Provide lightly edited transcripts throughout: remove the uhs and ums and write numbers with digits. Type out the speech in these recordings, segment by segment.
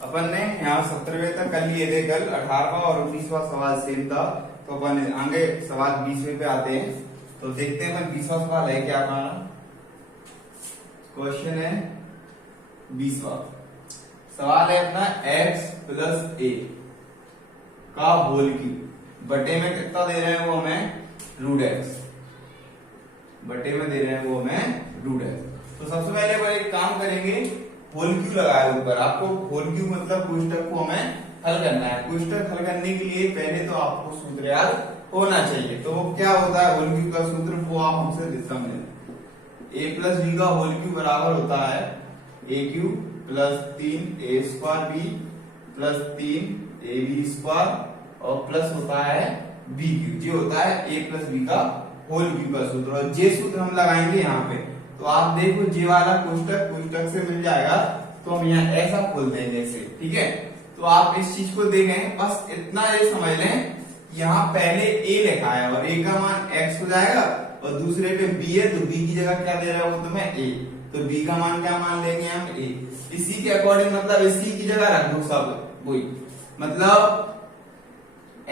अपन ने यहाँ 17वें तक कर लिए थे कल। 18वां और 19वां सवाल सेम था, तो अपन आगे सवाल 20वें पे आते हैं। तो देखते हैं अपन 20वां सवाल है क्या हमारा। क्वेश्चन है 20वां सवाल है अपना x प्लस ए का होल क्यूब बटे में कितना दे रहे हैं वो हमें रूट एक्स, बटे में दे रहे हैं वो हमें रूट एक्स। तो सबसे पहले अपन एक काम करेंगे, होल क्यूब लगाए ऊपर। आपको होल क्यूब मतलब कोष्टक को हमें हल करना है। कोष्टक हल करने के लिए पहले तो आपको सूत्र याद होना चाहिए। तो वो क्या होता है होल क्यूब का सूत्र, वो आप हमसे समझें। ए प्लस बी का होल क्यूब बराबर होता है A cube plus 3 A square B plus 3 A B square और प्लस होता है बी क्यूब। ये होता है ए प्लस बी का होल क्यूब का सूत्र। और जे सूत्र हम लगाएंगे यहाँ पे, तो आप देखो जे वाला कोष्टक कोष्टक से मिल जाएगा, तो हम यहाँ ऐसा खोल देंगे इसे, ठीक है। तो आप इस चीज को देखें, बस इतना ये समझ लें, यहाँ पहले ए लिखा है और ए का मान x हो जाएगा और दूसरे पे b है, तो b की जगह क्या दे रहा है वो तुम्हें a, तो b का मान क्या मान लेंगे हम a। इसी के अकॉर्डिंग मतलब इसी की जगह रख दो सब वही, मतलब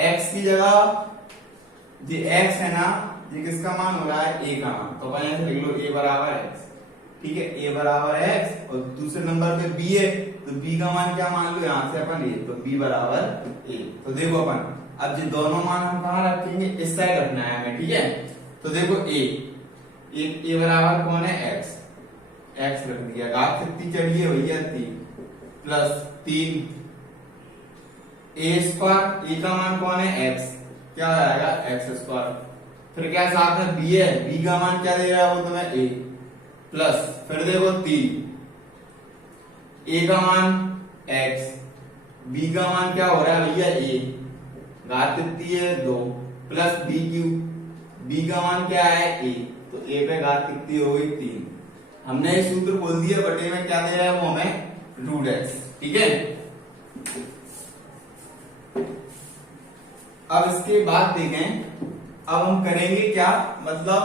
x की जगह ये x है ना, ये किसका मान हो रहा है a का मान, तो अपन ऐसे लिख लो a बराबर x, ठीक है। a बराबर x और दूसरे नंबर पे b है, तो b का मान क्या मान लो यहाँ से अपन a, तो b बराबर a। तो देखो अपन अब ये दोनों मान हम कहाँ रखेंगे, इस साइड रखना है हमें, ठीक है। तो देखो a बराबर कौन है x, x रख दिया, घात कितनी चढ़ी है भैया 3 प्लस 3 a स्क्वायर, a का मान कौन है x, क्या आएगा x स्क्वायर, फिर क्या साथ में b है, b का मान क्या दे रहा है वो तुम्हें a प्लस फिर देखो 3 a का मान x, b का मान क्या हो रहा है भैया a, घात कितनी है 2 प्लस b क्यूब, b का मान क्या है a, तो a पे घात कितनी हो गई 3। हमने ये सूत्र बोल दिया, बटे में क्या दे रहा है वो हमें रूट एक्स, ठीक है। अब इसके बाद देखें, अब हम करेंगे क्या, मतलब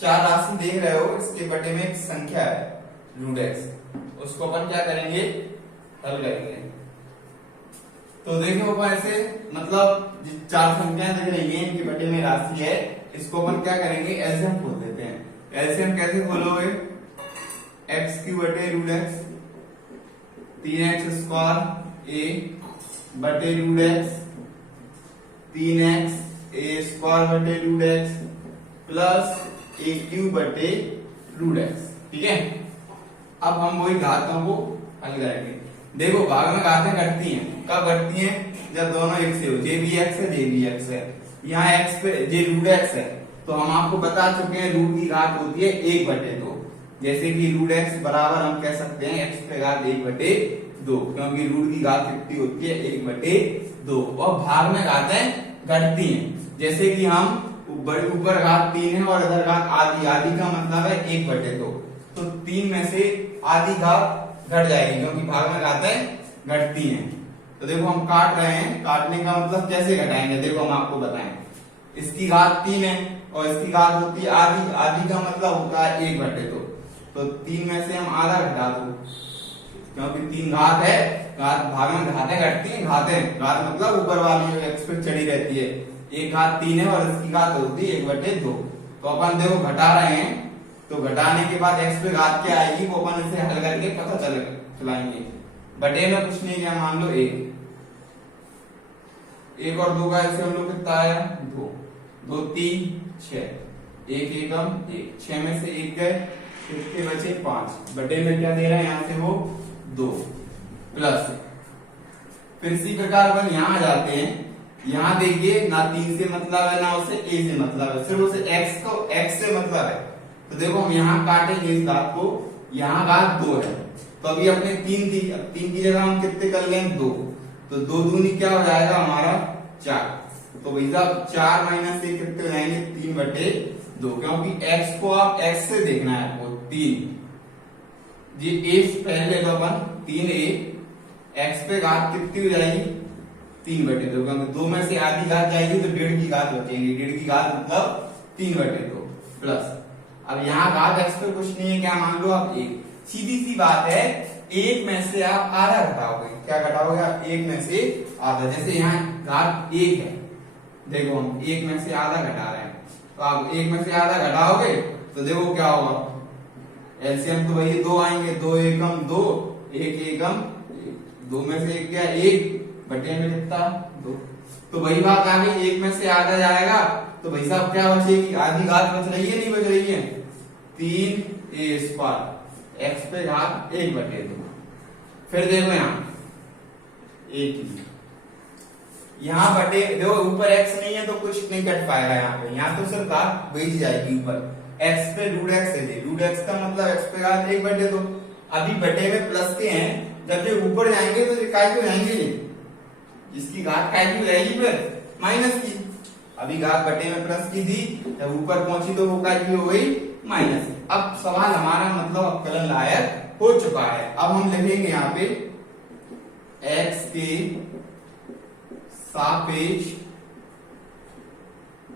चार राशि देख रहे हो, इसके बटे में एक संख्या है रूट एक्स, उसको अपन क्या करेंगे हल करेंगे। तो देखो अपन ऐसे, मतलब चार संख्याएं दिख रही है, इनके बटे में राशि है, इसको अपन क्या करेंगे एलसीएम खोल देते हैं। एलसीएम कैसे खोलोगे, एक्स क्यू बटे रूट एक्स, 3x स्क्वायर ए बटे रूट एक्स 3x ए स्क्वायर बटे रूट एक्स प्लस ए क्यू बटे रूट एक्स, ठीक है। अब हम वही घातों को हल करेंगे। देखो भाग में घातें घटती हैं, कब घटती हैं, जब दोनों एक से हो, जे भी एक्स है जे भी एक्स है। यहाँ एक्स पे जे रूट एक्स है, तो हम आपको बता चुके हैं रूट की घात होती है 1/2, जैसे कि रूट एक्स बराबर हम कह सकते हैं एक्स पे घात 1/2, क्योंकि रूट की घात कितनी होती है 1/2। और भाग में घातें घटती हैं, जैसे कि हम ऊपर घात 3 है और इधर घात आधी, आधी का मतलब है 1/2, तो 3 में से आधी घात घट जाएगी, क्योंकि भाग में घातें घटती हैं। तो देखो हम काट रहे हैं, काटने का मतलब कैसे घटाएंगे, देखो हम आपको बताएं। इसकी घात 3 है और इसकी घात होती है आधी, आधी का मतलब होता है 1/2, तो 3 में से हम आधा घटा दो, क्योंकि 3 घात है, घात भाग में घातें घटती हैं, घात मतलब ऊपर वाली जो एक्स पे चढ़ी रहती है। एक घात 3 है और इसकी घात होती है 1/2, तो अपन देखो घटा रहे हैं, तो घटाने के बाद एक्स पे घात क्या आएगी वो अपन इसे हल करके पता चलाएंगे। बटे में कुछ नहीं है, मान लो 1 और 2 का ऐसे हम लोग कितना आया 2 2 3 6, 1 एकम 1, 6 में से 1 गए, इसके बचे 5, बटे में क्या दे रहा है यहाँ से वो 2 प्लस। फिर इसी प्रकार अपन यहाँ आ जाते हैं, यहाँ देखिए ना 3 से मतलब है ना उसे a से मतलब है, सिर्फ उसे x से मतलब है। तो देखो हम यहाँ काटेंगे इस घात को, यहाँ घात 2 है, तो अभी अपने 3 थी, अब 3 की जगह हम कितने कर लेंगे 2, तो 2 दूनी क्या हो जाएगा हमारा 4, तो भाई साहब 4 माइनस से कितने हो जाएंगे 3/2, क्योंकि x को आप x से देखना है आपको 3, ये a पहले तो अपन 3a, x पे घात कितनी हो जाएगी 3/2, क्योंकि 2 में से आधी घात जाएगी तो 1.5 की घात बचेगी, 1.5 की घात मतलब 3/2 प्लस। अब यहाँ घात x पे कुछ नहीं है, क्या मान लो आप 1, सीधी सी बात है एक में से आप आधा घटाओगे। क्या घटाओगे आप? एक में से आधा। जैसे यहाँ घात एक है, देखो हम एक में से आधा घटा रहे हैं, तो आप एक में से आधा घटाओगे तो देखो क्या होगा, एलसीएम तो वही दो आएंगे, दो एकम दो, एक एकम एक, दो में से एक क्या, एक बटे में कितना, दो। तो वही बात आ गई, एक में से आधा जाएगा तो भाई साहब क्या बचेगी, आधी घात बच रही है नहीं बच रही है, 3a² एक्स पे घात 1/2। फिर देखो यहाँ बटे, देखो ऊपर x नहीं है तो कुछ नहीं कट पाएगा यहाँ पे, यहाँ तो सिर्फ घात भेज जाएगी ऊपर, x पे √x से दे, √x का मतलब x पे घात 1/2। अभी बटे में प्लस के हैं, जब ये ऊपर जाएंगे तो ये काय को जाएंगे, इसकी घात काय की हो जाएगी फिर माइनस की। अभी घात बटे में प्लस की थी, जब ऊपर पहुंची तो वो काय की हो गई माइनस। अब सवाल हमारा मतलब अवकलन लायक हो चुका है। अब हम लिखेंगे यहाँ पे x के सापेक्ष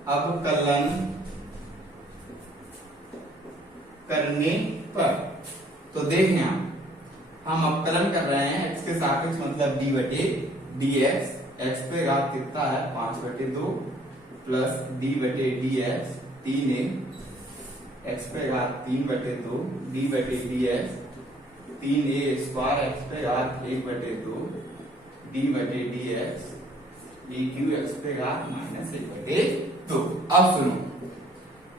अवकलन करने पर, तो देखें हम अवकलन कर रहे हैं x के सापेक्ष मतलब d/dx, x पे घात कितना है 5/2 प्लस d/dx 3a, x पे घात 3/2 d/dx 3a² x पे घात 1/2 d/dx dq x पे घात -1/2। अब सुनो,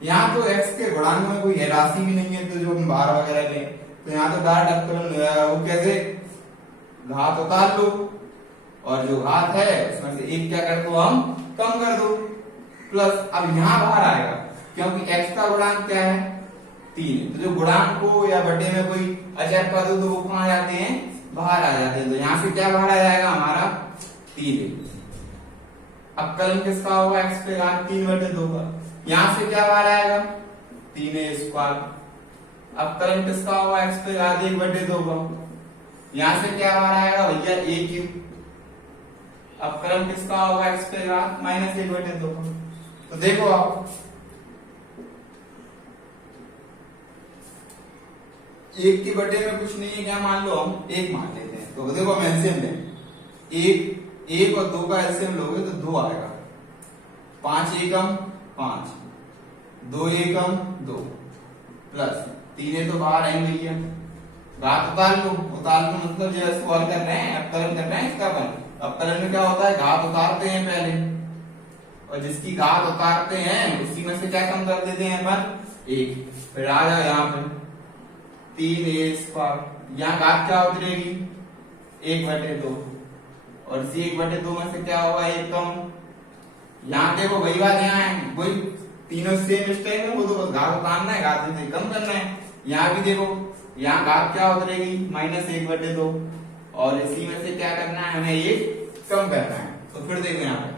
यहाँ तो x के गुणांक में कोई राशि भी नहीं है, तो जो हम बाहर वगैरह लें तो यहाँ तो डायरेक्ट अवकलन हो जाएगा। वो कैसे, घात उतार लो और जो घात है उसमें से एक क्या कर दो, हम कम कर दो, प्लस अब यहाँ बाहर आएगा क्योंकि x का गुणांक क्या है 3, तो जो गुणांक को या बटे में कोई अचर पद हो तो वो कहाँ जाते हैं, बाहर आ जाते हैं। तो यहाँ से क्या बाहर आ जाएगा हमारा 3a। अवकलन किसका होगा, x पे घात 3/2 का। यहाँ से क्या बाहर आएगा 3a²। अवकलन किसका होगा, x पे घात 1/2 का। यहाँ से क्या बाहर आएगा भैया a³। अवकलन किसका होगा, x पे घात -1/2 का। तो देखो आप एक की बटे में कुछ नहीं है, क्या मान लो हम एक मान लेते हैं। तो देखो हम एलसीएम लें, एक और 2 का एलसीएम लोगे तो 2 आएगा, 5 एकम 5, 2 एकम 2 प्लस 3 तो बाहर आएंगे भैया, घात उतार लो मतलब जो सॉल्व कर रहे हैं, अवकलन कर रहे हैं इसका अपन। अवकलन में क्या होता है, घात उतारते हैं पहले, और जिसकी घात उतारते हैं उसी में से क्या कम कर देते हैं अपन 1। फिर आ जाओ यहाँ पे 3a², यहाँ घात क्या उतरेगी 1/2, और इसी 1/2 में से क्या होगा 1 कम। यहाँ देखो वही बात यहाँ है, वही तीनों सेम स्टेप है, वो तो बस घात उतारना है, घात से कम करना है। यहाँ भी देखो, यहाँ घात क्या उतरेगी -1/2, और इसी में से क्या करना है हमें 1 कम करना है। तो फिर देखो यहाँ पे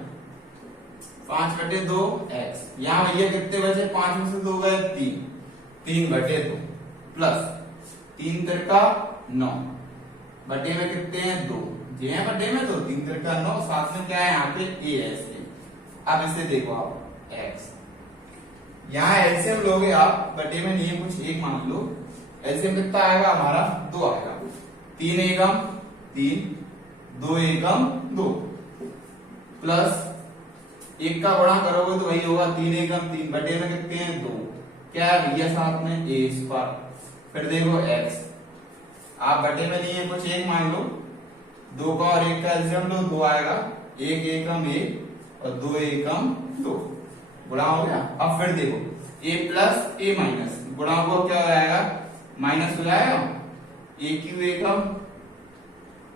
5/2x, यहाँ भैया कितने बचे, 5 में से 2 गए 3/2 प्लस 3 तिरका 9, बटे में कितने हैं 2, जे है बटे में 2, 3 तिरका 9, साथ में क्या है यहाँ पे a है। अब इसे देखो आप x, यहाँ एलसीएम लोगे आप, बटे में नहीं है कुछ, एक मान लो, एलसीएम कितना आएगा हमारा 2 आएगा, 3 एकम 3, 2 एकम 2 प्लस 1 का गुणा करोगे तो वही होगा 3 एकम 3, बटे में कितने हैं 2, क्या है भैया साथ में a²। फिर देखो x, आप बटे में नहीं है कुछ, एक मान लो, 2 का और 1 का एलसीएम लो, 2 आएगा, 1 एकम 1 और 2 एकम 2, गुणा हो गया। अब फिर देखो a प्लस a माइनस, गुणा हुआ क्या हो जाएगा माइनस हो जाएगा, a³ एकम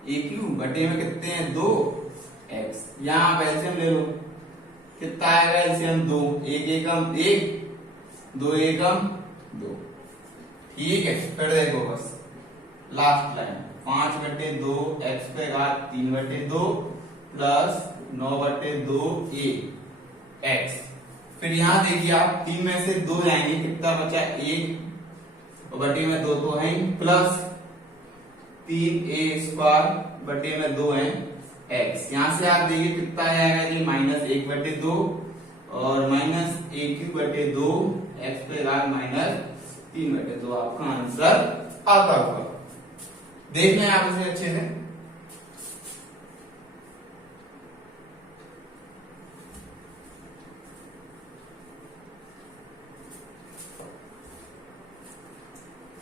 a³ बटे में कितने हैं 2x। यहाँ आप एलसीएम ले लो, कितना आएगा एलसीएम 2, 1 एकम 1, 2 एकम 2, ठीक है। फिर देखो बस लास्ट लाइन 5/2 x पे घात 3/2 प्लस 9/2a x। फिर यहाँ देखिए आप 3 में से 2 जाएंगे, कितना बचा 1, और बटे में 2 तो है प्लस 3a² बटे में 2 है x। यहाँ से आप देखिए कितना आएगा जी -1/2 और -a³/2 x पे घात -3/2, आपका आंसर आता होगा। देख लें आप इसे अच्छे से।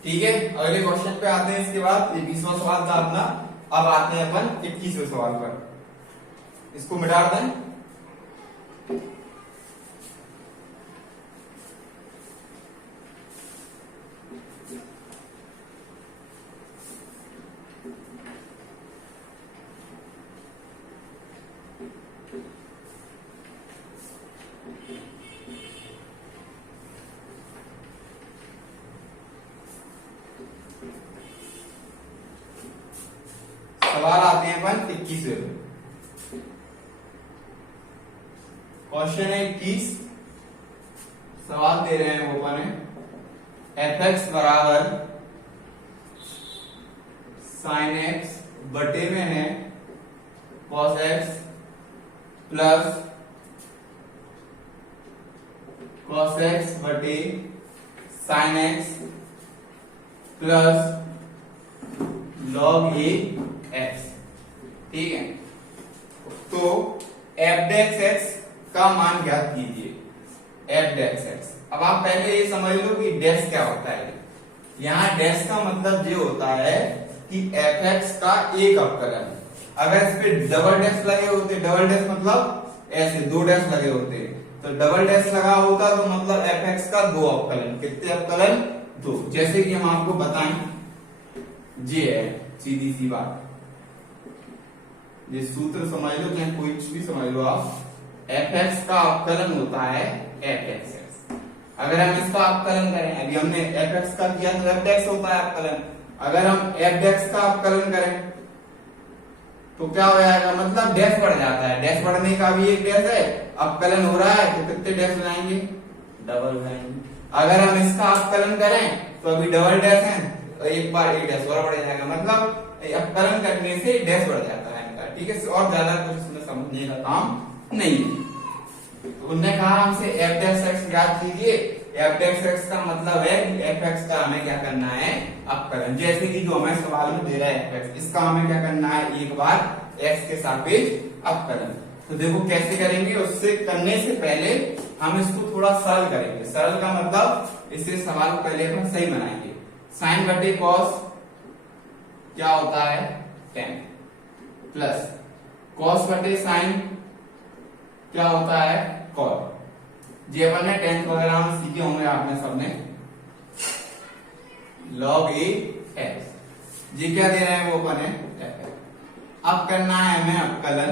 ठीक है, अगले क्वेश्चन पे आते हैं। इसके बाद ये 20वां सवाल था अपना। अब आते हैं अपन 21वें सवाल पर। इसको मिटा दें। सवाल आते हैं अपन 21वें पे। क्वेश्चन है 21। सवाल दे रहे हैं वो अपन एफ एक्स बराबर साइन एक्स बटे में है cos x plus cos x बटे साइन एक्स प्लस लॉग ए एक्स। ठीक है, तो एफ डेक्स एक्स का मान ज्ञात कीजिए। एफ डेक्स एक्स। अब आप पहले ये समझ लो कि डेक्स क्या होता है। यहाँ डेक्स का मतलब ये होता है कि एफ एक्स का एक अवकलन। अगर इस पे डबल डेक्स लगे होते, डबल डेक्स मतलब ऐसे दो डेक्स लगे होते, तो डबल डेक्स लगा होता तो मतलब एफ एक्स का दो अवकलन। कितने अवकलन? दो। जैसे कि हम आपको बताएं, ये है सीधी सी बात। ये सूत्र समझ लो, चाहे कोई भी समझ लो आप। एफ एक्स का अवकलन होता है एफ एक्स एक्स। अगर हम इसका अवकलन करें, अभी हमने एफ एक्स का किया तो एफ डेक्स होता है अवकलन। अगर हम एफ डेक्स का अवकलन करें तो क्या हो जाएगा? मतलब डैश बढ़ जाता है। डैश बढ़ने का भी एक डैश है, अवकलन हो रहा है तो कितने डैश हो जाएंगे? डबल हो जाएंगे। अगर हम इसका अवकलन करें तो अभी डबल डैश है, तो एक बार एक डैश और बढ़ जाएगा। मतलब अवकलन करने से डैश बढ़ जाता है। ठीक है, और ज्यादा कुछ इसमें समझने का काम नहीं है। तो उन्होंने कहा हमसे एफ डेक्स एक्स ज्ञात कीजिए। एफ डेक्स एक्स का मतलब है कि एफ एक्स का हमें क्या करना है? अवकलन। जैसे कि जो हमें सवाल में दे रहा है एफ एक्स, इसका हमें क्या करना है? एक बार एक्स के सापेक्ष अवकलन। तो देखो कैसे करेंगे। उससे करने से पहले हम इसको थोड़ा सरल करेंगे। सरल का मतलब इसे सवाल को पहले हम सही बनाएंगे। साइन बटे कॉस क्या होता है? टेन प्लस कॉस बटे साइन क्या होता है? कॉट। जी अपन ने 10th वगैरह में सीखे होंगे आपने सबने। लॉग ए एक्स। जी क्या दे रहे हैं वो अपन है? अब करना है हमें अवकलन।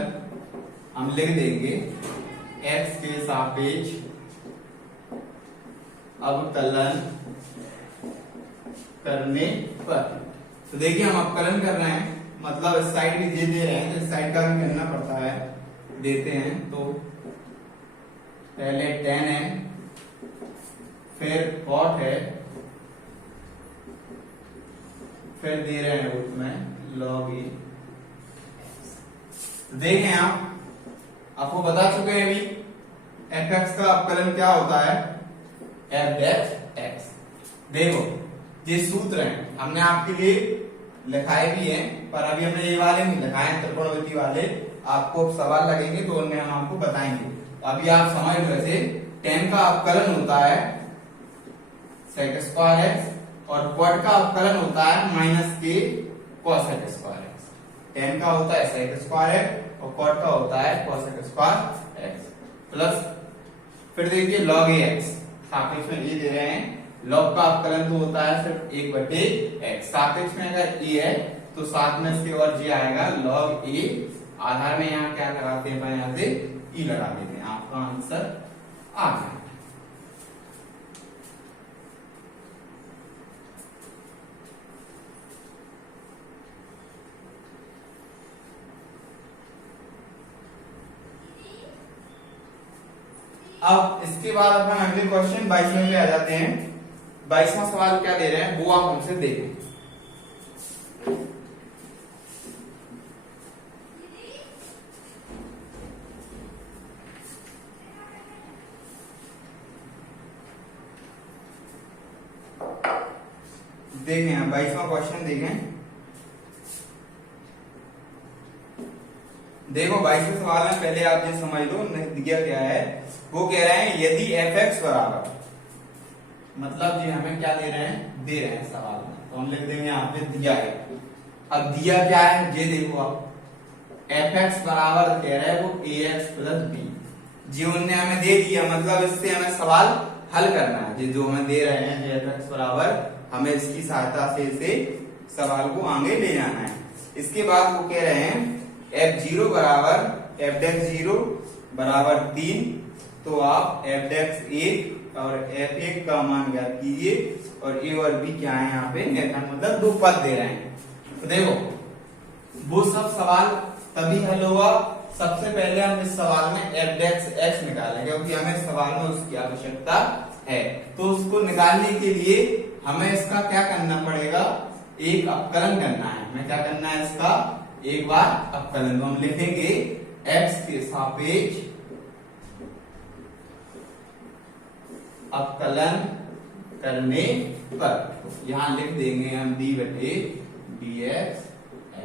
हम लिख देंगे एक्स के सापेक्ष अवकलन करने पर। तो देखिए हम अवकलन कर रहे हैं, मतलब इस साइड भी दे रहे हैं, इस साइड का भी करना पड़ता है। देते हैं तो पहले 10 है, फिर कॉट है, फिर दे रहे हैं उसमें लॉग ए। देखें आपको बता चुके हैं अभी एफ एक्स का अवकलन क्या होता है? एफ डेक्स एक्स। देखो ये सूत्र है, हमने आपके लिए लिखाए भी हैं, पर अभी हमने ये वाले नहीं लिखाए हैं, त्रिकोणमिति वाले। आपको सवाल लगेंगे तो उनमें हम आपको बताएंगे। अभी आप समझ लो, ऐसे 10 का अवकलन होता है सेक स्क्वायर एक्स और क्वाड का अवकलन होता है माइनस के कॉसेक स्क्वायर एक्स। 10 का होता है सेक स्क्वायर एक्स और क्वाड का होता है कॉसेक स्क्वायर एक्स प्लस फिर देखिए लॉग ए एक्स। सापेक्ष में ये दे रहे हैं। लॉग का अवकलन तो होता है सिर्फ 1/x। सापेक्ष में अगर e है तो साथ में इसके और जी आएगा लॉग ए। आधार में यहाँ क्या लगाते हैं? यहाँ से e लगा देते हैं। आपका आंसर आ गया। अब इसके बाद अपन अगले क्वेश्चन 22वें पे आ जाते हैं। 22वां सवाल क्या दे रहे हैं वो आप हमसे देखें। देखें 22वां क्वेश्चन देखें। देखो 22वें सवाल में पहले आप ये समझ लो दिया क्या है। वो कह रहे हैं यदि fx बराबर, मतलब ये हमें क्या दे रहे हैं, दे रहे हैं सवाल में, तो हम लिख देंगे यहाँ पे दिया है। अब दिया क्या है ये देखो आप, fx बराबर कह रहे हैं वो ax प्लस b, जी उनने हमें दे दिया, मतलब इससे हमें सवाल हल करना है। ये जो हमें दे रहे हैं जो fx बराबर, हमें इसकी सहायता से इसे सवाल को आगे ले जाना है। इसके बाद वो कह रहे हैं f0 बराबर f'0 बराबर 3, तो आप f'1 और f1 का मान ज्ञात कीजिए, और a और b क्या है यहाँ पे, मतलब दो पद दे रहे हैं। तो देखो वो सब सवाल तभी हल होगा, सबसे पहले हम इस सवाल में f' निकालेंगे, क्योंकि हमें सवाल में उसकी आवश्यकता है। तो उसको निकालने के लिए हमें इसका क्या करना पड़ेगा, एक अवकलन करना है। हमें क्या करना है, इसका एक बार अवकलन। तो हम लिखेंगे x के सापेक्ष अवकलन करने पर, यहां लिख देंगे हम d बटे dx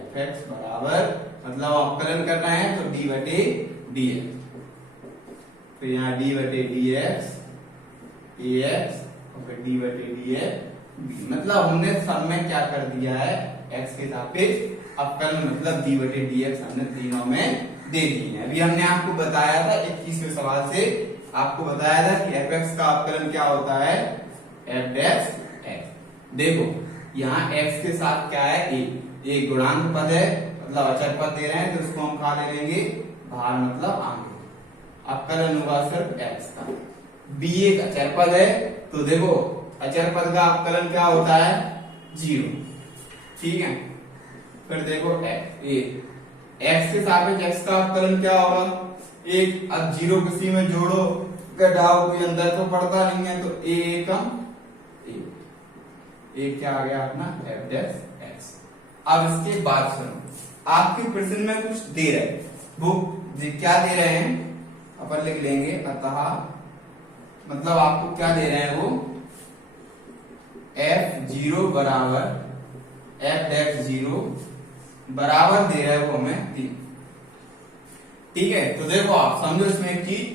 fx बराबर, मतलब अवकलन करना है तो d बटे dx, फिर यहाँ d बटे dx ax और फिर d बटे dx b, मतलब हमने सब में क्या कर दिया है, x के सापेक्ष अवकलन, मतलब d बटे dx हमने तीनों में दे दिए हैं। अभी हमने आपको बताया था 21वें सवाल से आपको बताया था कि fx का अवकलन क्या होता है, f'(x). देखो यहाँ x के साथ क्या है, a गुणांक पद है, मतलब अचर पद दे रहे हैं, तो इसको हम खा ले लेंगे बाहर, मतलब आगे। अवकलन होगा सिर्फ x का। b एक अचर पद है, तो देखो अचर पद का अवकलन क्या होता है, 0, ठीक है। फिर देखो x के सापेक्ष x का अवकलन क्या होगा, 1। अब 0 किसी में जोड़ो घटाओ, कोई अंदर तो पड़ता नहीं है, तो a का a क्या आ गया अपना f'(x). अब इसके बाद सुनो, आपके प्रश्न में कुछ दे रहे हैं, वो क्या दे रहे हैं अपन लिख लेंगे, अतः मतलब आपको क्या दे रहे हैं, वो f0 बराबर f'0 बराबर दे रहा है वो हमें 3, ठीक है। तो देखो आप समझो इसमें एक चीज,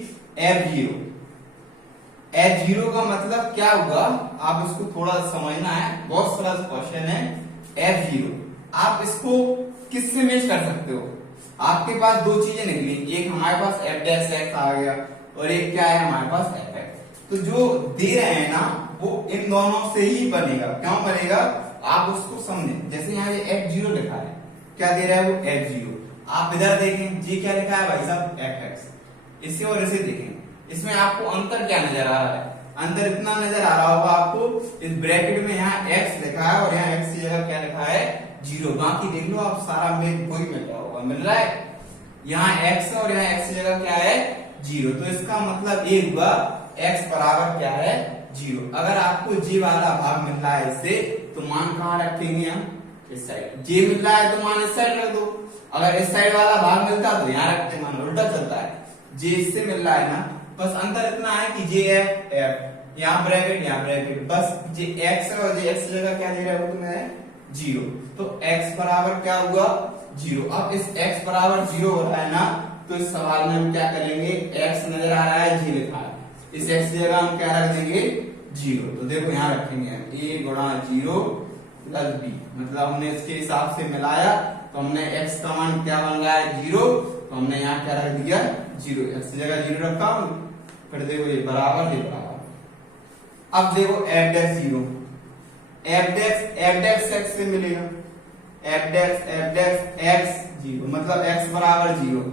f0 का मतलब क्या होगा, आप इसको थोड़ा समझना है, बहुत सरल क्वेश्चन है। f0 आप इसको किससे मैच कर सकते हो, आपके पास दो चीजें निकली, एक हमारे पास f'(x) आ गया और एक क्या है हमारे पास fx। तो जो दे रहे हैं ना वो इन दोनों से ही बनेगा। क्यों बनेगा, आप उसको समझें। जैसे यहाँ ये f0 लिखा है, क्या दे रहा है वो f0, आप इधर देखें जी क्या लिखा है भाई साहब fx। इसे और इसे देखें, इसमें आपको अंतर क्या नजर आ रहा है, अंतर इतना नजर आ रहा होगा आपको, इस ब्रैकेट में यहाँ x लिखा है और यहाँ x की जगह क्या लिखा है 0। बाकी देख लो आप, सारा मेल कोई मिल रहा होगा, मिल रहा है, यहाँ x और यहाँ x की जगह क्या है 0। तो इसका मतलब ये हुआ x बराबर क्या है 0। अगर आपको j वाला भाग मिल रहा है इससे, तो मान कहाँ रखेंगे हम, इस साइड। j मिल रहा है तो मान इस साइड रख दो, अगर इस साइड वाला भाग मिलता तो यहाँ रखते, मान उल्टा चलता है। j इससे मिल रहा है ना, बस अंतर इतना है कि j f, यहाँ ब्रैकेट, बस j x और j x जगह क्या दे रहा है वो तुम्हें है 0। तो x बराबर क्या हुआ 0। अब इस x बराबर 0 हो रहा है ना, तो इस सवाल में हम क्या करेंगे, x नजर आ रहा है, j लिखा है, इस x की जगह हम क्या रख देंगे 0। तो देखो यहाँ रखेंगे a गुणा 0 प्लस b, मतलब हमने इसके हिसाब से मिलाया, तो हमने x का मान क्या बन रहा है 0, तो हमने यहाँ क्या रख दिया 0, x की जगह 0 रखा। फिर देखो ये बराबर, ये बराबर। अब देखो f'0, f'(x) से मिलेगा, f'(x) 0, मतलब x बराबर 0,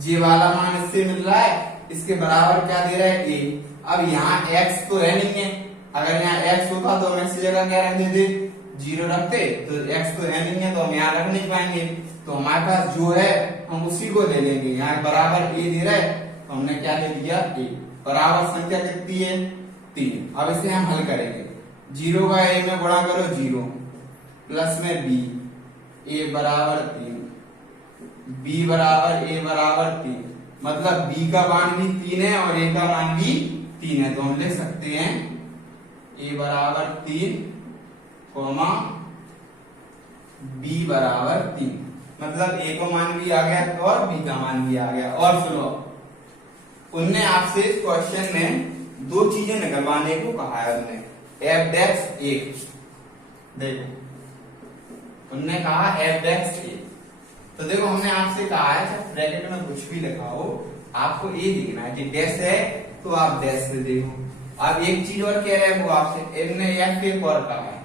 j वाला मान इससे मिल रहा है, इसके बराबर क्या दे रहा है a। अब यहाँ x तो है नहीं है, अगर यहाँ x होता तो हम इसकी जगह क्या रख देते 0 रखते, तो x तो है नहीं है तो हम यहाँ रख नहीं पाएंगे, तो हमारे पास जो है हम उसी को ले लेंगे। यहाँ बराबर a दे रहा है तो हमने क्या ले लिया a, बराबर संख्या कितनी है 3। अब इसे हम हल करेंगे, 0 का a में गुणा करो 0, प्लस में b, a बराबर 3, b बराबर a बराबर 3, मतलब b का मान भी 3 है और a का मान भी 3 है, तो हम लिख सकते हैं a बराबर 3, b बराबर 3। मतलब a का मान भी आ गया और b का मान भी आ गया। और सुनो, उनने आपसे इस क्वेश्चन में दो चीजें निकलवाने को कहा है। उन्होंने f डैश एक, देखो उनने कहा f डैश एक, तो देखो हमने आपसे कहा है जब ब्रैकेट में कुछ भी लिखा हो आपको ये देखना है कि डैश है तो आप डैश से देखो। अब एक चीज और कह रहे हैं वो आपसे, इनने f एक और कहा है,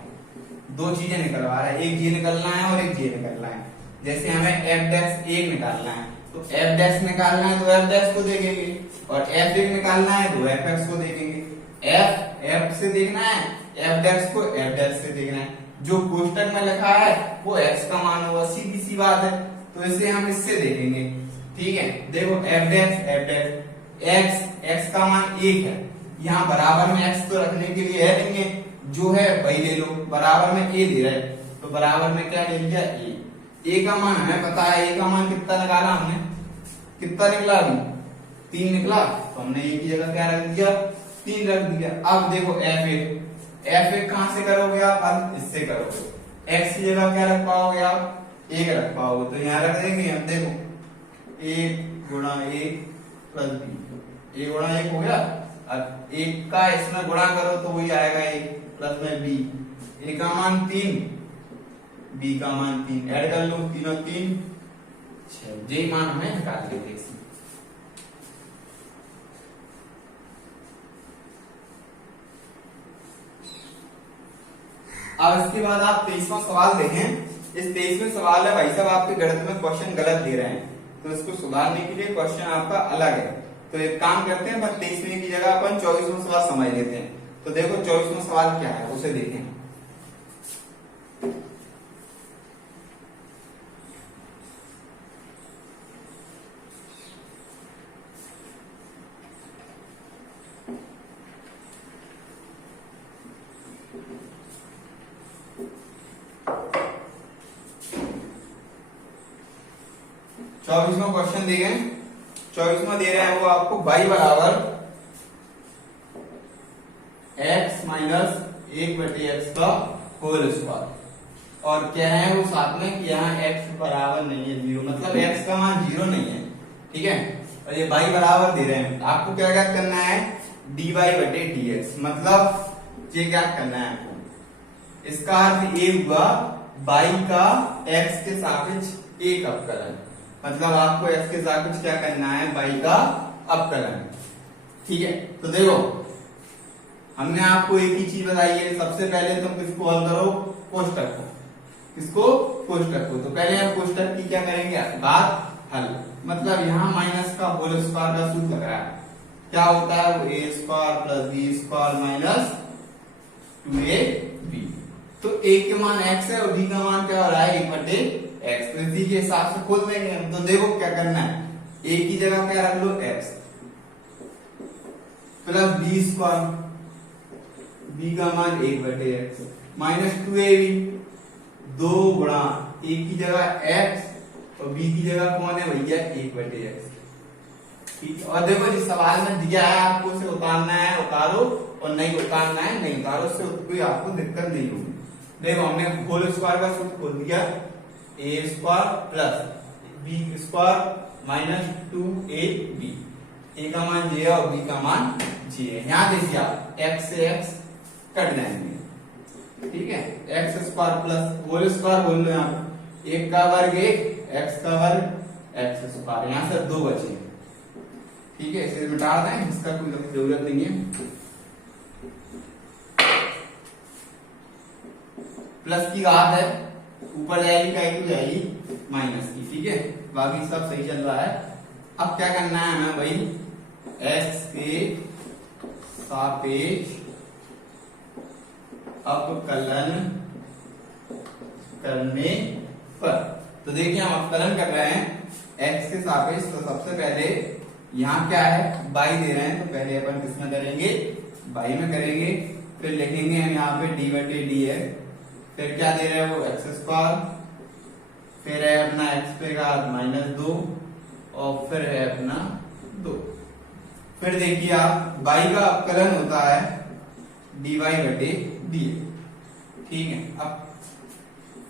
दो चीजें निकलवा रहा है, एक ये निकलना है और एक ये निकलना है। जैसे हमें f डैश एक निकालना है तो f डैश निकालना है तो f डैश को देखेंगे, और f एक निकालना है तो f x को देखेंगे। f से देखना है, f डैश को f डैश से देखना है। जो कोष्टक में लिखा है वो x का मान होगा, सीधी सी बात है, तो इसे हम इससे देखेंगे। ठीक है, देखो f डैश x का मान एक है, यहाँ बराबर में x तो रखने के लिए है नहीं है, जो है वही ले लो, बराबर में a दे रहा है तो बराबर में क्या ले लिया a का मान हमें पता है, a का मान कितना निकाला हमने, कितना निकला अभी 3 निकला, तो हमने a की जगह क्या रख दिया 3 रख दिया। अब देखो f1 कहां से करोगे आप, अब इससे करोगे, x की जगह क्या रख पाओगे आप 1 रख पाओगे, तो यहाँ रख देंगे हम। देखो 1 गुणा 1 प्लस b, a गुणा 1 हो गया, अब 1 का इसमें गुणा करो तो वही आएगा 1 प्लस में b, a का मान 3 b का मान 3, ऐड कर लो 3 और 3 6, जे मान हमें निकाल के देख। अब इसके बाद आप 23वां सवाल देखें। इस 23वें सवाल है भाई साहब आपके गणित में क्वेश्चन गलत दे रहे हैं, तो इसको सुधारने के लिए क्वेश्चन आपका अलग है। तो एक काम करते हैं, पर 23वें की जगह अपन 24वां सवाल समझ लेते हैं। तो देखो 24वां सवाल क्या है उसे देखें। चौबीसवां क्वेश्चन दिए गए, 24वां दे रहे हैं वो आपको y बराबर x माइनस 1/x का होल स्क्वायर, और क्या है वो साथ में कि यहाँ x बराबर नहीं है 0, मतलब x का मान 0 नहीं है। ठीक है, और ये y बराबर दे रहे हैं, आपको क्या क्या करना है dy/dx, मतलब ये क्या करना है आपको, इसका अर्थ ये हुआ y का x के सापेक्ष एक अवकलन, मतलब आपको x के सापेक्ष क्या करना है y का अवकलन। ठीक है, तो देखो हमने आपको एक ही चीज बताई है, सबसे पहले तुम किसको हल करो कोष्टक को, किसको कोष्टक को, तो पहले हम कोष्टक की क्या करेंगे बात हल, मतलब यहाँ माइनस का होल स्क्वायर का सूत्र लग रहा है, क्या होता है वो a square plus b square minus 2ab, तो a के मान x है और b का मान क्या हो रहा है 1/x, तो इसी के हिसाब से खोल देंगे हम। तो देखो क्या करना है, a की जगह क्या रख लो x plus b square, b का मान 1/x माइनस 2ab, 2 गुणा a की जगह x और b की जगह कौन है भैया 1/x। ठीक है, और देखो जिस सवाल में दिया है आपको उसे उतारना है उतारो, और नहीं उतारना है नहीं उतारो, उससे कोई आपको दिक्कत नहीं होगी। देखो हमने होल स्क्वायर का सूत्र खोल दिया, a square plus b square minus 2ab, a का मान j है और b का मान j है। यहाँ देखिए आप x से x कट जाएंगे, ठीक है, x square plus whole square बोल लो, यहाँ 1 का वर्ग 1 x का वर्ग x स्क्वायर, यहाँ से 2 बचे। ठीक है, इसे मिटा दें, इसका कोई जरूरत नहीं है। प्लस की घात है ऊपर जाएगी क्या की जाएगी माइनस की। ठीक है, बाकी सब सही चल रहा है। अब क्या करना है हमें भाई x के सापेक्ष अवकलन करने पर, तो देखिए हम अवकलन कर रहे हैं x के सापेक्ष, तो सबसे पहले यहाँ क्या है y दे रहे हैं, तो पहले अपन किसमें करेंगे y में करेंगे, फिर लिखेंगे हम यहाँ पे d/dx, फिर क्या दे रहे हैं वो x स्क्वायर, फिर है अपना x पे का -2 और फिर है अपना 2। फिर देखिए आप y का अवकलन होता है dy/dx। ठीक है, अब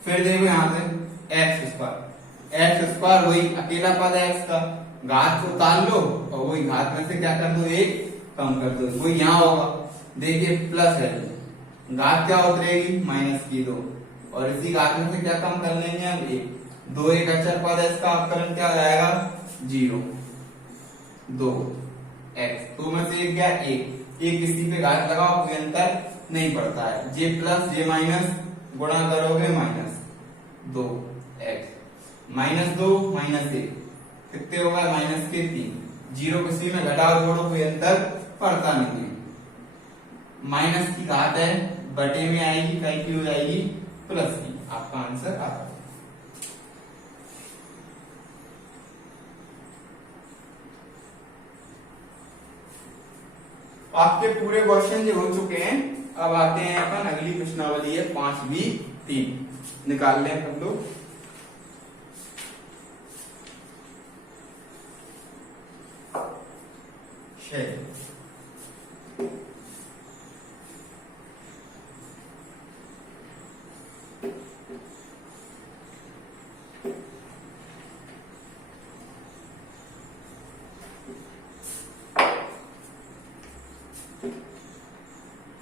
फिर देखो यहाँ से x स्क्वायर, एक्स स्क्वायर वही अकेला पद है एक्स का, घात को उतार लो और वही घात में से क्या कर दो, एक कम कर दो, वही यहाँ होगा। देखिए प्लस है, घात क्या उतरेगी, माइनस की 2, और इसी घात में से क्या कम कर लेंगे हम, एक। 2 एक अचर पद है, इसका अवकलन क्या हो जाएगा, 0 2 एक्स, 2 में से एक गया एक इसी पे घात लगाओ, कोई अंतर नहीं पड़ता है। जे प्लस जे माइनस गुणा करोगे माइनस 2 एक्स, -2 -1 कितने होगा, माइनस के 3। 0 किसी में घटाओ जोड़ो कोई अंतर पड़ता नहीं है। माइनस की घात है, बटे में आएगी, कई की हो जाएगी, प्लस की। आपका आंसर आ रहा है। आपके पूरे क्वेश्चन जो हो चुके हैं। अब आते हैं अपन, अगली प्रश्नावली है 5B3, निकाल लें हम लोग।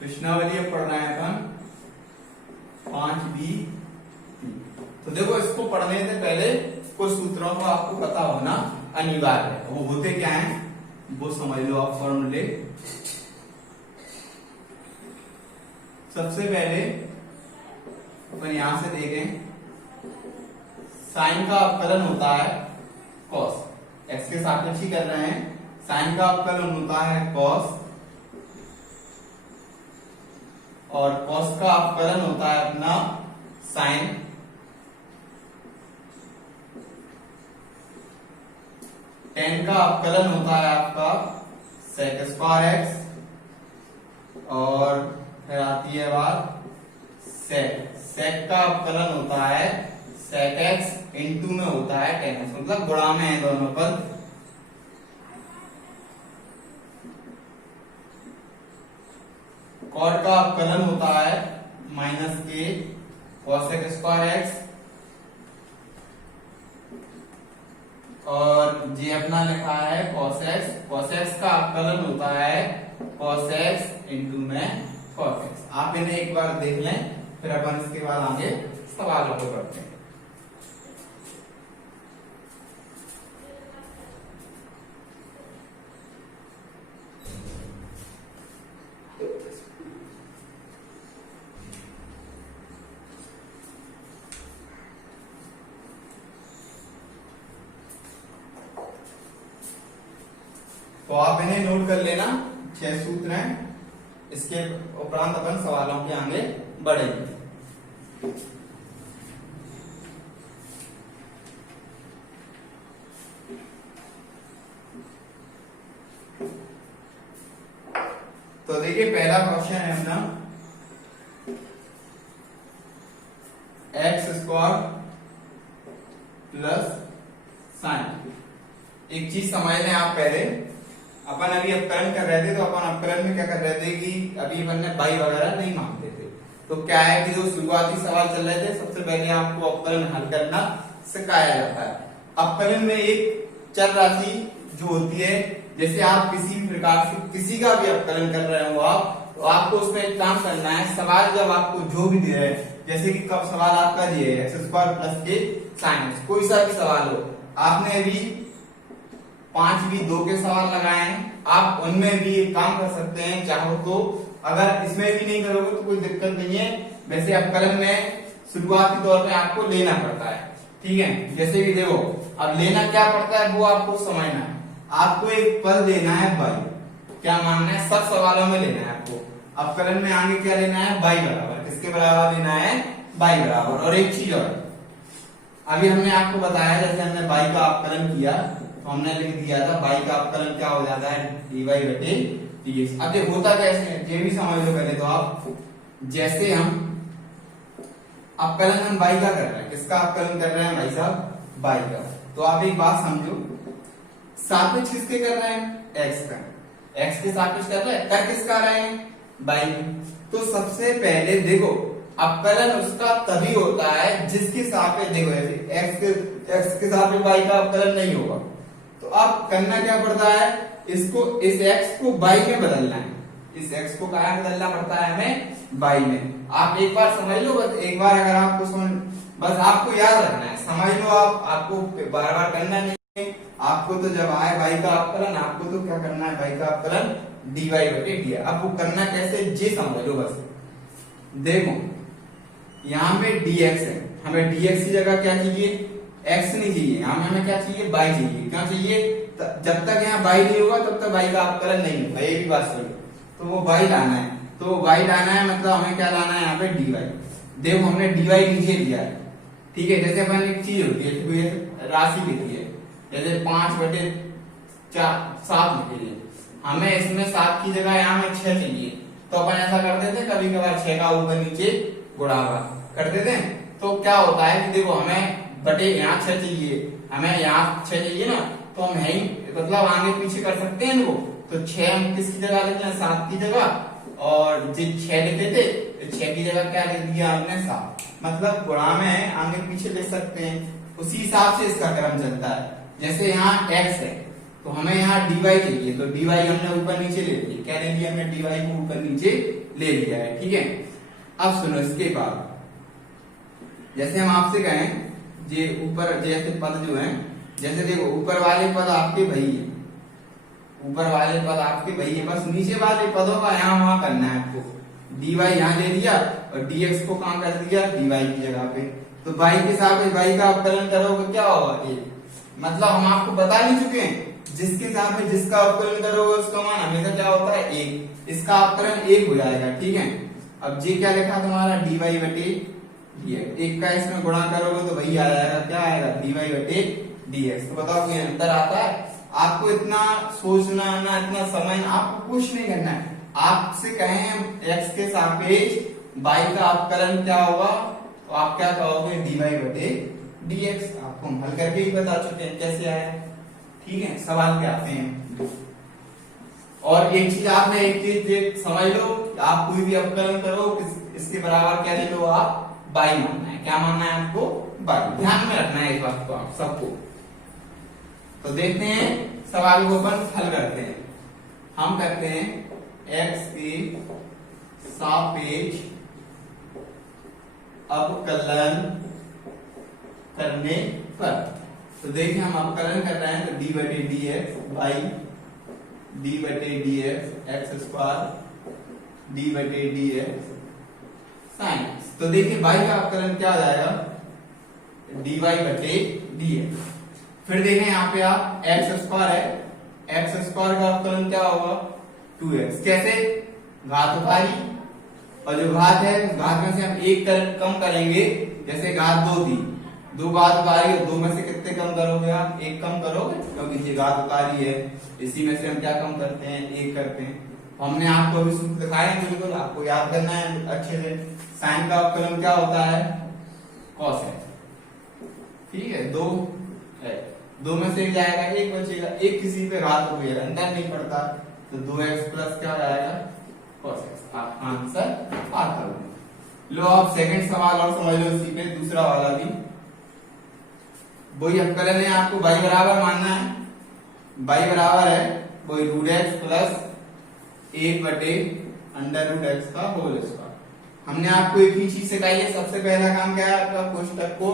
प्रश्नावली अब पढ़ना है अपन 5B। तो देखो, इसको पढ़ने से पहले कुछ सूत्रों को आपको पता होना अनिवार्य है। वो होते क्या हैं वो समझ लो आप, फॉर्मूले। सबसे पहले अपन यहां से देखें, साइन का अवकलन होता है कॉस, एक्स के सापेक्ष ही कर रहे हैं। साइन का अवकलन होता है कॉस, और कॉस का अवकलन होता है अपना साइन। टेन का अवकलन होता है आपका सेक स्क्वायर एक्स, और फिर आती है बात सेक। सेक का अवकलन होता है सेक एक्स, इनटू में होता है टेन एक्स, मतलब गुणा में है दोनों पद। कॉट का अवकलन होता है माइनस के कॉसेक स्क्वायर एक्स, और जे अपना लिखा है कॉस एक्स। कॉस एक्स का अवकलन होता है कॉस एक्स इंटू में कॉस एक्स। आप इन्हें एक बार देख लें, फिर अपन इसके बाद आगे सवालों को करते हैं। तो आप इन्हें नोट कर लेना, 6 सूत्र हैं। इसके उपरांत अपन सवालों के आगे बढ़ेंगे। तो देखिए, पहला क्वेश्चन है अपना, एक्स स्क्वायर प्लस साइन। एक चीज समझ लें आप पहले, अपन अभी अपकरण कर रहे थे, तो अपन अपकरण में क्या कर रहे थे कि अभी अपन ने बाई वगैरह नहीं मांगते थे। तो क्या है कि जो शुरुआती सवाल चल रहे थे, सबसे पहले आपको अपकरण हल करना सिखाया जाता है। अपकरण में एक चर राशि जो होती है, जैसे आप किसी भी प्रकार से किसी का भी अपकरण कर रहे हो आप, तो आपको उसमें एक काम करना है। सवाल जब आपको जो भी दिया है, जैसे कि कब सवाल आपका दिया है एक्स स्क्वायर प्लस के साइन, कोई सा भी सवाल हो, आपने अभी 5B2 के सवाल लगाए हैं, आप उनमें भी एक काम कर सकते हैं चाहो तो। अगर इसमें भी नहीं करोगे तो कोई दिक्कत नहीं है, वैसे अपकलन में शुरुआती तौर पे आपको लेना पड़ता है, ठीक है। जैसे कि देखो, अब लेना क्या पड़ता है वो आपको समझना है। आपको एक पद लेना है बाई, क्या मानना है, सब सवालों में लेना है आपको। अपकलन में आगे क्या लेना है, बाई बराबर, किसके बराबर लेना है, बाई बराबर। और एक चीज और, अभी हमने आपको बताया, जैसे हमने बाई का अपकलन किया तो हमने लिख दिया था बाई का अपकलन क्या हो जाता है, dy बटे dx। अब ये होता कैसे है ये भी समझ लो पहले तो आप। जैसे हम अपकलन हम बाई का कर रहे हैं, किसका अपकलन कर रहे हैं भाई साहब, बाई का। तो आप एक बात समझो, सापेक्ष किसके कर रहे हैं, एक्स का। एक्स के सापेक्ष कर रहे हैं, कर किसका रहे हैं, बाई। तो सबसे पहले देखो, अवकलन उसका तभी होता है जिसके सापेक्ष, देखो ऐसे एक्स के सापेक्ष वाई का अवकलन नहीं होगा, तो अब करना क्या पड़ता है, इसको इस एक्स को वाई में बदलना है, इस एक्स को कहाँ बदलना पड़ता है हमें, वाई में। आप एक बार समझ लो, बस एक बार अगर आपको समझ, बस आपको याद रखना है, समझ लो आप, आपको बार बार करना नहीं है। आपको तो जब आए वाई का अवकलन, आपको तो क्या करना है, वाई का अवकलन dy बटे डी। अब वो करना कैसे ये समझ लो बस। देखो यहाँ पे dx है, हमें dx की जगह क्या चाहिए, x नहीं चाहिए, यहाँ में हमें क्या चाहिए, y चाहिए। क्या चाहिए, जब तक यहाँ y नहीं होगा तब तक y का अवकलन नहीं होगा, ये भी बात सही। तो वो y लाना है, तो y लाना है मतलब हमें क्या लाना है यहाँ पे dy। देखो हमने dy नीचे लिया है, ठीक है। जैसे अपन एक चीज होती है, कोई राशि लिखी है, जैसे 5/7 लिखी है, हमें इसमें 7 की जगह यहाँ में 6 चाहिए, तो अपन ऐसा कर देते, कभी कभार 6 का ऊपर नीचे गुणावा कर देते हैं। तो क्या होता है कि देखो हमें बटे यहाँ 6 चाहिए, हमें यहाँ 6 चाहिए ना, तो हम यही मतलब आगे पीछे कर सकते हैं इनको। तो 6 हम किसकी जगह लिखते हैं, 7 की जगह, और जिन 6 लिखे थे तो 6 की जगह क्या लिख दिया हमने, 7। मतलब गुणा में आगे पीछे लिख सकते हैं, उसी हिसाब से इसका क्रम चलता है। जैसे यहाँ x है तो हमें यहाँ dy चाहिए, तो dy हमने ऊपर नीचे ले लिया, क्या ले लिया हमने, dy को ऊपर नीचे ले लिया है, ठीक है। अब सुनो इसके बाद, जैसे हम आपसे कहें जे ऊपर जैसे पद जो है, जैसे देखो ऊपर वाले पद आपके वही है, ऊपर वाले पद आपके वही है, बस नीचे वाले पदों का यहाँ वहां करना है आपको। dy यहाँ ले लिया और dx को कहाँ कर दिया, dy की जगह पे। तो y के साथ y का अवकलन करोगे क्या होगा, एक। मतलब हम आपको बता नहीं चुके हैं, जिसके साथ में जिसका अवकलन करोगे उसका मान हमेशा क्या होता है, एक। इसका अवकलन 1 हो जाएगा, ठीक है। अब जी क्या लिखा तुम्हारा, dy बटे dx, एक का इसमें गुणा करोगे तो वही आ जाएगा, क्या आएगा, dy बटे dx। तो बताओ कोई अंतर आता है? आपको इतना सोचना ना, इतना समय, आपको कुछ नहीं करना है। आपसे कहें x के सापेक्ष y का अवकलन क्या होगा, तो आप क्या कहोगे, dy बटे dx। आपको हम हल करके ही बता चुके हैं कैसे आया, ठीक है। सवाल पे आते हैं। और एक चीज आपने एक चीज समझ लो, आप कोई भी अवकलन करो इसके बराबर क्या ले लो, आप y मानना है। क्या मानना है आपको, y। ध्यान में रखना है इस बात को आप सबको। तो देखते हैं सवाल को अपन हल करते हैं। हम करते हैं x के सापेक्ष अवकलन करने पर। तो देखिए हम अवकलन कर रहे हैं, तो d बटे डी एक्स बाई d बटे डी एक्स स्क्वायर d बटे डी एक्स साइन। तो देखिए y का अवकलन क्या हो जाएगा, dy बटे डी एक्स। फिर देखें यहाँ पे आप एक्स स्क्वायर है, एक्स स्क्वायर का अवकलन क्या होगा, 2x। कैसे, घातकारी, और जो घात है घात में से हम एक कम करेंगे, जैसे घात 2 थी, 2 घातकारी, 2 में से कितने कम करोगे आप, 1 कम करोगे, क्योंकि ये घातकारी है। इसी में से हम क्या कम करते हैं, 1 करते हैं। हमने आपको अभी सूत्र दिखाए हैं, बिल्कुल आपको याद करना है अच्छे से। साइन का अवकलन क्या होता है, कॉस है, ठीक है। 2 है, 2 में से जाएगा 1 बचेगा, 1 किसी पे घात हो गया, अंदर नहीं पड़ता, तो 2x प्लस क्या हो जाएगा, cos x। आंसर आता है। लो आप सेकंड सवाल और समझ लो इसी पे, दूसरा वाला भी वही अवकलन है, आपको y बराबर मानना है। y बराबर है वही रूट एक्स प्लस 1 बटे अंडर रूट एक्स का होल स्क्वायर। हमने आपको एक ही चीज सिखाई है, सबसे पहला काम क्या है आपका, कोष्टक को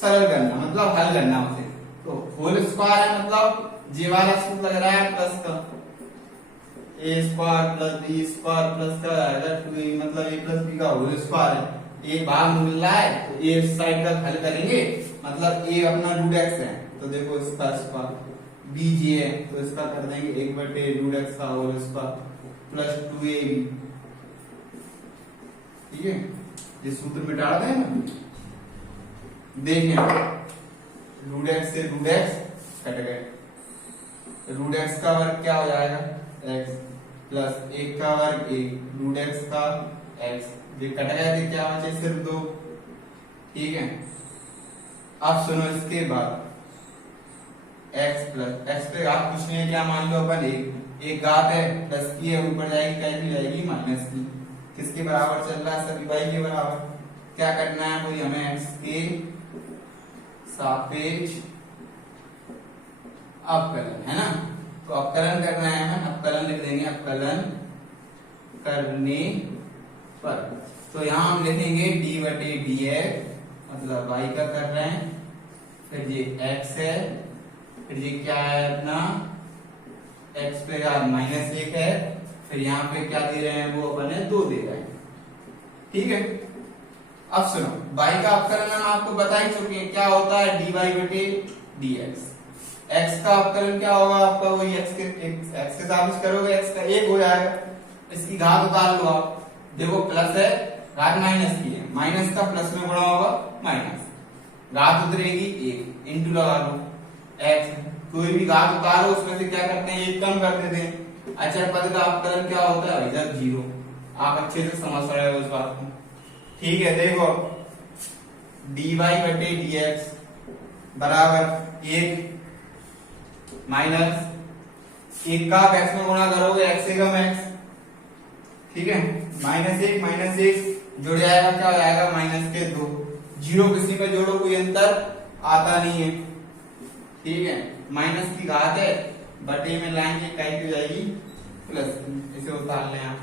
सरल करना, मतलब हल करना उसे। तो होल स्क्वायर है मतलब जे वाला सूत्र लग रहा है प्लस का, a square plus b square plus का आएगा 2a, मतलब a प्लस b का होल स्क्वायर है। a भाग मिल रहा है तो a साइड का हल करेंगे, मतलब a अपना रूट एक्स है, तो देखो इसका स्क्वायर, b j है तो इसका कर देंगे 1 बटे रूट एक्स का होल स्क्वायर प्लस 2ab, ठीक है। ये सूत्र मिटा दें ना, देखिए रूट एक्स से रूट एक्स कट गए, रूट एक्स का वर्ग क्या हो जाएगा, x प्लस 1 का वर्ग 1 रूट एक्स का x, ये कट गए थे, क्या बचे सिर्फ 2, ठीक है। अब सुनो इसके बाद x प्लस x पे घात कुछ नहीं है, क्या मान लो अपन, एक घात है प्लस की है, ऊपर जाएगी क्या की जाएगी, माइनस की। किसके बराबर चल रहा है, सभी y के बराबर। क्या करना है, कोई हमें x के सापेक्ष अवकलन, है ना। तो अवकलन करना है हमें, अवकलन लिख देंगे, अवकलन करने पर तो यहां हम लिखेंगे डी बटे डी एक्स, मतलब y का कर रहे हैं, फिर ये x है, फिर ये क्या है अपना x पे -1 है, फिर यहाँ पे क्या दे रहे हैं वो अपने 2 दे रहे हैं, ठीक है। अब सुनो, y का अवकलन हम आपको बता ही चुके हैं क्या होता है, dy बटे dx। x का अवकलन क्या होगा आपका, वही x के सापेक्ष करोगे, x का 1 हो जाएगा, इसकी घात उतार लो आप, देखो प्लस है, घात माइनस की है, माइनस का प्लस में गुणा होगा माइनस, घात उतरेगी 1, इंटू लगा दो x, कोई भी घात उतारो उसमें से क्या करते हैं 1 कम कर देते हैं। अचर पद का अवकलन क्या होता है, इधर 0। आप अच्छे से समझ रहे हो उस बात को, ठीक है। देखो dy बटे dx बराबर 1 माइनस 1 का आप x में गुणा करोगे, x से कम x, ठीक है। -1 जुड़ जाएगा, क्या हो जाएगा -2, 0 किसी में जोड़ो कोई अंतर आता नहीं है, ठीक है। माइनस की घात है, बटे में लाएंगे, कई हो जाएगी प्लस, इसे उतार लें आप।